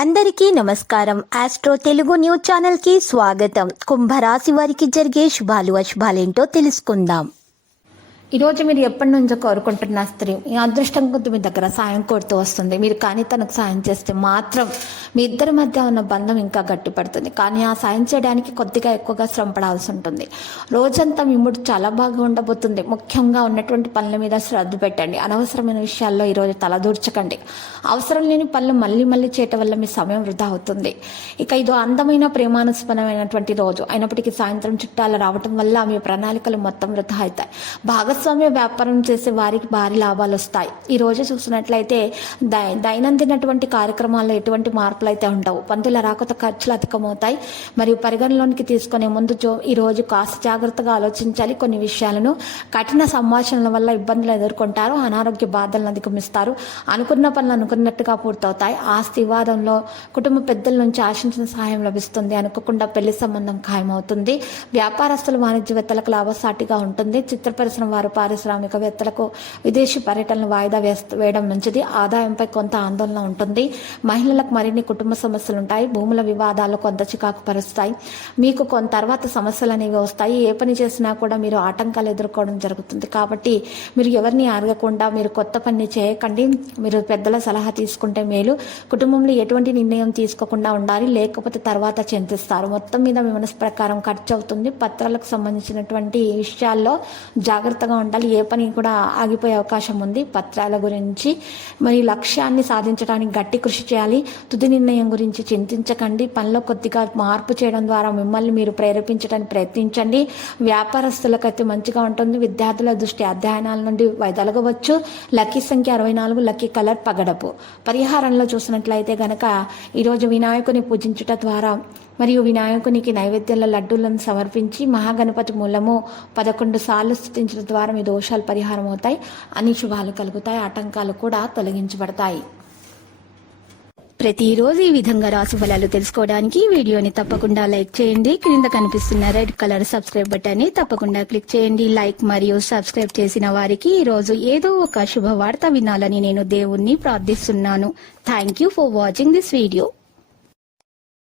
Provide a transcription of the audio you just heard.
అందరికీ నమస్కారం. Astro Telugu news channel కి స్వాగతం. కుంభరాశి వారికి జరిగే శుభాలు అశుభాలేంటో తెలుసుకుందాం. ఈరోజు మీరు ఎప్పటి నుంచో కోరుకుంటున్న స్త్రీ మీ అదృష్టం కొద్ది మీ దగ్గర సాయం కోరుతూ వస్తుంది. మీరు కానీ తనకు సాయం చేస్తే మాత్రం మీ ఇద్దరి మధ్య ఉన్న బంధం ఇంకా గట్టిపడుతుంది. కానీ ఆ సాయం చేయడానికి కొద్దిగా ఎక్కువగా శ్రమ పడాల్సి ఉంటుంది. రోజంతా మీ మూడు చాలా బాగా ఉండబోతుంది. ముఖ్యంగా ఉన్నటువంటి పనుల మీద శ్రద్ధ పెట్టండి. అనవసరమైన విషయాల్లో ఈరోజు తలదూర్చకండి. అవసరం లేని పనులు మళ్ళీ చేయటం వల్ల మీ సమయం వృధా అవుతుంది. ఇక ఇదో అందమైన ప్రేమానుస్పదమైనటువంటి రోజు అయినప్పటికీ సాయంత్రం చుట్టాలు రావటం వల్ల మీ ప్రణాళికలు మొత్తం వృధా అవుతాయి. భాగస్వామ్య వ్యాపారం చేసే వారికి భారీ లాభాలు వస్తాయి. ఈ రోజు చూసినట్లయితే దైనందినటువంటి కార్యక్రమాల్లో ఎటువంటి మార్పులు అయితే ఉండవు. పంతుల రాకత ఖర్చులు అధికమవుతాయి. మరియు పరిగణలోనికి తీసుకునే ముందు ఈ రోజు కాస్త జాగ్రత్తగా ఆలోచించాలి. కొన్ని విషయాలను కఠిన సంభాషణల వల్ల ఇబ్బందులు ఎదుర్కొంటారు. అనారోగ్య బాధలను అధిగమిస్తారు. అనుకున్న పనులు అనుకున్నట్టుగా పూర్తవుతాయి. ఆస్తి వివాదంలో కుటుంబ పెద్దల నుంచి ఆశించిన సహాయం లభిస్తుంది. అనుకోకుండా పెళ్లి సంబంధం ఖాయమవుతుంది. వ్యాపారస్తులు వాణిజ్యవేత్తలకు లాభసాటిగా ఉంటుంది. చిత్ర పరిశ్రమ వారు పారిశ్రామికవేత్తలకు విదేశీ పర్యటనలు వాయిదా వేయడం మంచిది. ఆదాయంపై కొంత ఆందోళన ఉంటుంది. మహిళలకు మరిన్ని కుటుంబ సమస్యలు ఉంటాయి. భూముల వివాదాలు కొంత చికాకు పరుస్తాయి. మీకు కొంత తర్వాత సమస్యలు అనేవి వస్తాయి. ఏ పని చేసినా కూడా మీరు ఆటంకాలు ఎదుర్కోవడం జరుగుతుంది. కాబట్టి మీరు ఎవరిని అడగకుండా మీరు కొత్త పని చేయకండి. మీరు పెద్దల సలహా తీసుకుంటే మేలు. కుటుంబంలో ఎటువంటి నిర్ణయం తీసుకోకుండా ఉండాలి, లేకపోతే తర్వాత చింతిస్తారు. మొత్తం మీద మీ మనసు ప్రకారం ఖర్చు అవుతుంది. పత్రాలకు సంబంధించినటువంటి విషయాల్లో జాగ్రత్తగా ఉండాలి. ఏ పని కూడా ఆగిపోయే అవకాశం ఉంది. పత్రాల గురించి మరి లక్ష్యాన్ని సాధించడానికి గట్టి కృషి చేయాలి. తుది నిర్ణయం గురించి చింతించకండి. పనిలో కొద్దిగా మార్పు చేయడం ద్వారా మిమ్మల్ని మీరు ప్రేరేపించడానికి ప్రయత్నించండి. వ్యాపారస్తులకైతే మంచిగా ఉంటుంది. విద్యార్థుల దృష్టి అధ్యయనాల నుండి వైదొలగవచ్చు. లక్కీ సంఖ్య 64, లక్కీ కలర్ పగడపు. పరిహారంలో చూసినట్లయితే గనక ఈరోజు వినాయకుని పూజించుట ద్వారా మరియు వినాయకునికి నైవేద్యాల లడ్డూలను సమర్పించి మహాగణపతి మూలము 11 సార్లు స్తుతించడం ద్వారా మీ దోషాలు పరిహారం అవుతాయి. అన్ని శుభాలు కలుగుతాయి. ఆటంకాలు కూడా తొలగించబడతాయి. ప్రతిరోజు ఈ విధంగా రాశి ఫలాలు తెలుసుకోవడానికి వీడియోని తప్పకుండా లైక్ చేయండి. క్రింద కనిపిస్తున్న రెడ్ కలర్ సబ్స్క్రైబ్ బటన్ ని తప్పకుండా క్లిక్ చేయండి. లైక్ మరియు సబ్స్క్రైబ్ చేసిన వారికి ఈ రోజు ఏదో ఒక శుభవార్త వినాలని నేను దేవుణ్ణి ప్రార్థిస్తున్నాను. Thank you for watching this video.